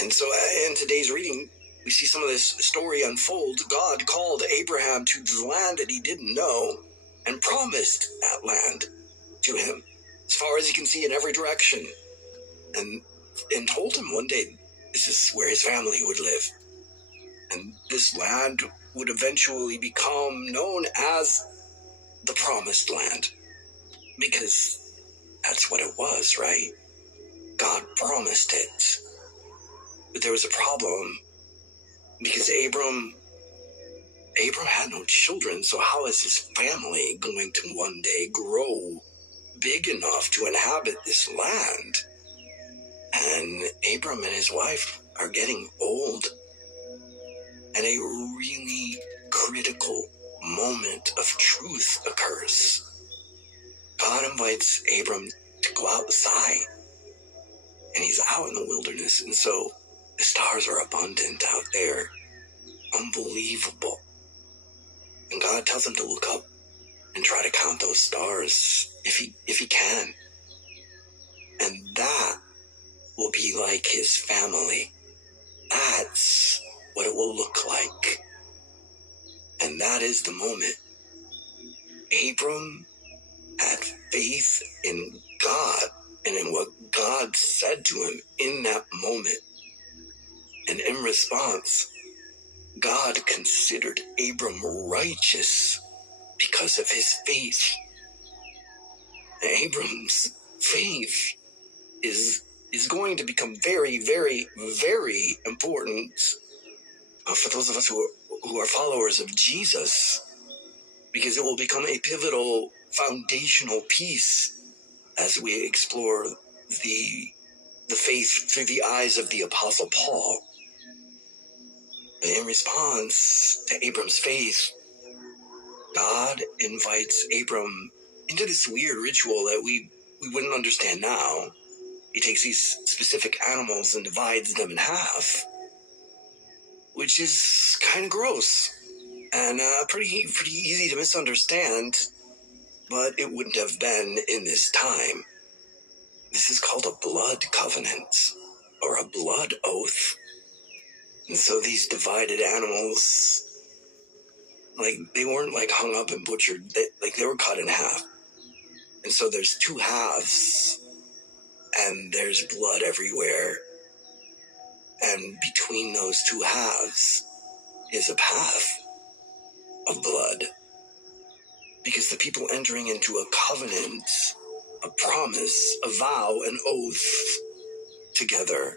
And so in today's reading, we see some of this story unfold. God called Abraham to the land that he didn't know and promised that land to him as far as he can see in every direction, and told him one day this is where his family would live. And this land would eventually become known as the Promised Land, because that's what it was, right? God promised it. But there was a problem, because Abram had no children, so how is his family going to one day grow big enough to inhabit this land? And Abram and his wife are getting old, and a really critical moment of truth occurs. God invites Abram to go outside, and he's out in the wilderness, and so the stars are abundant out there, unbelievable. And God tells him to look up and try to count those stars if he can. And that will be like his family. That's what it will look like. And that is the moment. Abram had faith in God and in what God said to him in that moment. And in response, God considered Abram righteous because of his faith. Abram's faith is going to become very, very, very important for those of us who are followers of Jesus, because it will become a pivotal, foundational piece as we explore the faith through the eyes of the Apostle Paul. In response to Abram's faith, God invites Abram into this weird ritual that we wouldn't understand now. He takes these specific animals and divides them in half, which is kind of gross and pretty easy to misunderstand, but it wouldn't have been in this time. This is called a blood covenant, or a blood oath. And so these divided animals, they weren't hung up and butchered, they were cut in half. And so there's two halves, and there's blood everywhere. And between those two halves is a path of blood. Because the people entering into a covenant, a promise, a vow, an oath together